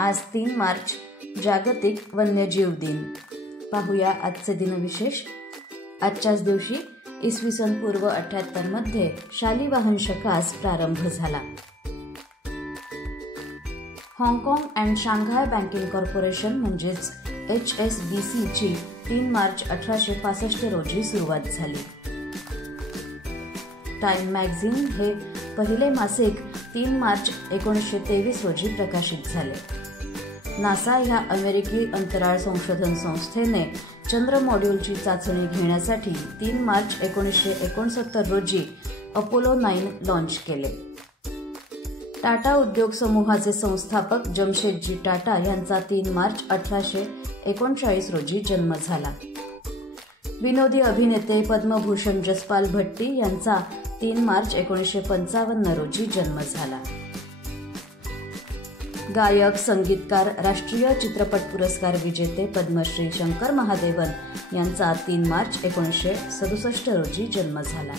आज 3 मार्च जागतिक वन्यजीव दिन। पाहूया आजचे दिनविशेष। आजच्याच दिवशी इसवी सन पूर्व 78 मध्ये शालिवाहन शकास प्रारंभ झाला। हाँगकाँग अँड शांघाय बँकिंग कॉर्पोरेशन म्हणजेच HSBC ची 3 मार्च 1865 रोजी सुरुवात झाली। टाइम मॅगझिन हे पहिले मासिक 3 मार्च 1923 रोजी प्रकाशित झाले। नासा ह्या अमेरिकी अंतराळ संशोधन संस्थेने चंद्र मॉड्यूलची चाचणी घेण्यासाठी 3 मार्च 1969 रोजी अपोलो 9 लॉन्च केले। टाटा उद्योग समूहाचे संस्थापक जमशेदजी टाटा यांचा 3 मार्च 1839 रोजी जन्म झाला। विनोदी अभिनेते पद्मभूषण जसपाल भट्टी यांचा 3 मार्च 1955 रोजी जन्म झाला। गायक, संगीतकार, राष्ट्रीय चित्रपट पुरस्कार विजेते पद्मश्री शंकर महादेवन यांचा 3 मार्च 1967 रोजी जन्म झाला।